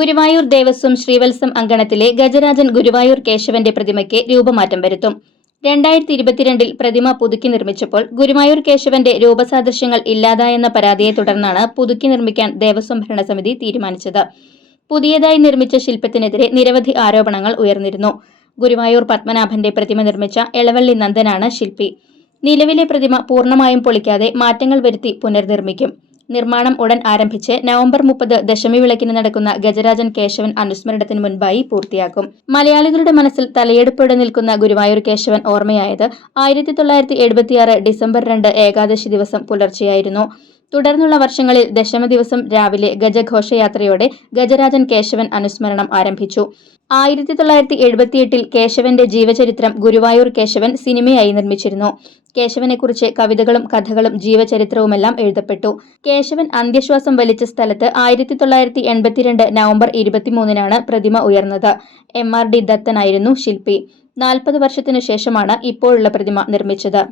ഗുരുവായൂർ ദേവസ്വം ശ്രീവത്സം അങ്കണത്തിലെ ഗജരാജൻ ഗുരുവായൂർ കേശവന്റെ പ്രതിമയ്ക്ക് രൂപമാറ്റം വരുത്തും. രണ്ടായിരത്തി ഇരുപത്തിരണ്ടിൽ പ്രതിമ പുതുക്കി നിർമ്മിച്ചപ്പോൾ ഗുരുവായൂർ കേശവന്റെ രൂപസാദൃശ്യങ്ങൾ ഇല്ലാതായെന്ന പരാതിയെ തുടർന്നാണ് പുതുക്കി നിർമ്മിക്കാൻ ദേവസ്വം ഭരണസമിതി തീരുമാനിച്ചത്. പുതിയതായി നിർമ്മിച്ച ശില്പത്തിനെതിരെ നിരവധി ആരോപണങ്ങൾ ഉയർന്നിരുന്നു. ഗുരുവായൂർ പത്മനാഭന്റെ പ്രതിമ നിർമ്മിച്ച എളവള്ളി നന്ദനാണ് ശില്പി. നിലവിലെ പ്രതിമ പൂർണമായും പൊളിക്കാതെ മാറ്റങ്ങൾ വരുത്തി പുനർനിർമ്മിക്കും. നിർമ്മാണം ഉടൻ ആരംഭിച്ച് നവംബർ മുപ്പത് ദശമി വിളക്കിന് നടക്കുന്ന ഗജരാജൻ കേശവൻ അനുസ്മരണത്തിന് മുൻപായി പൂർത്തിയാക്കും. മലയാളികളുടെ മനസ്സിൽ തലയെടുപ്പോടെ നിൽക്കുന്ന ഗുരുവായൂർ കേശവൻ ഓർമ്മയായത് ആയിരത്തി തൊള്ളായിരത്തി ഡിസംബർ രണ്ട് ഏകാദശി ദിവസം പുലർച്ചെയായിരുന്നു. തുടർന്നുള്ള വർഷങ്ങളിൽ ദശമ ദിവസം രാവിലെ ഗജഘോഷയാത്രയോടെ ഗജരാജൻ കേശവൻ അനുസ്മരണം ആരംഭിച്ചു. ആയിരത്തി തൊള്ളായിരത്തി എഴുപത്തിയെട്ടിൽ കേശവന്റെ ജീവചരിത്രം ഗുരുവായൂർ കേശവൻ സിനിമയായി നിർമ്മിച്ചിരുന്നു. കേശവനെക്കുറിച്ച് കവിതകളും കഥകളും ജീവചരിത്രവുമെല്ലാം എഴുതപ്പെട്ടു. കേശവൻ അന്ത്യശ്വാസം വലിച്ച സ്ഥലത്ത് ആയിരത്തി തൊള്ളായിരത്തി എൺപത്തിരണ്ട് നവംബർ ഇരുപത്തിമൂന്നിനാണ് പ്രതിമ ഉയർന്നത്. എം ആർ ഡി ദത്തനായിരുന്നു ശില്പി. നാൽപ്പത് വർഷത്തിനു ശേഷമാണ് ഇപ്പോഴുള്ള പ്രതിമ നിർമ്മിച്ചത്.